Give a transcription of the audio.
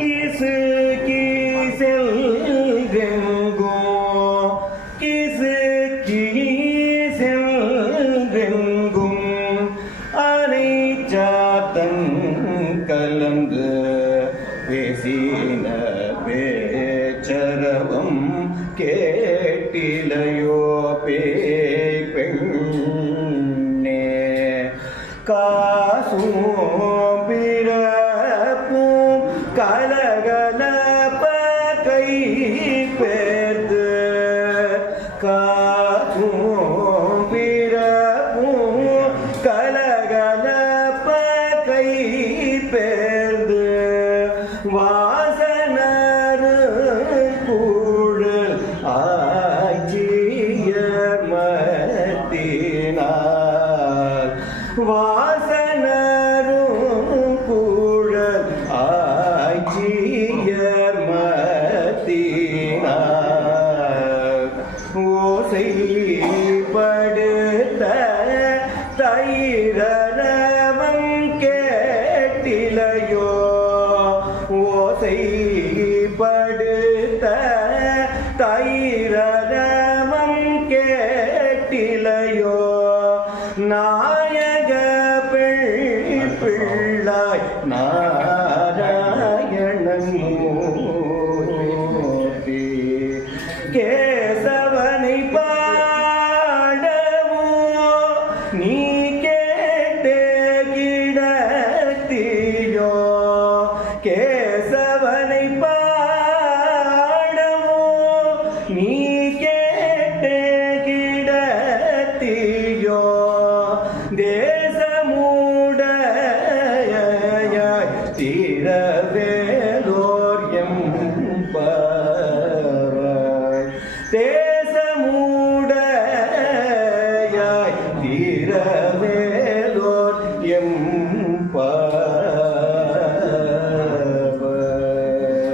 इसकी सिलगो किसकी सिलगुम अरे जातन कलंग वेसीन पे ചരവം കേട്ടിലയോ പേ പെണ്ണേ കാസൂ கலகலப்ப கை பேர்த்து காசும் பிறப்பும் கலகலப்ப கை பேர்ந்து வாசனர் கூழல் ஆட்சியர் மத்தினார் வாச ஓசைப்படுத்த தயிரவம் கேட்டிலையோ? ஓசைப்படுத்த தயிரவம் கேட்டிலையோ? நாயக பிள் பிள்ளாய் நாராயணன் நீ கேட்டே கிடத்தியோ கேசவனை பாடவோ நீ கேட்டே கிடத்தியோ தேசமூடையாய் தீரவேலோர் எம்பவாய் தேசமூடையாய் தீரவேலோர்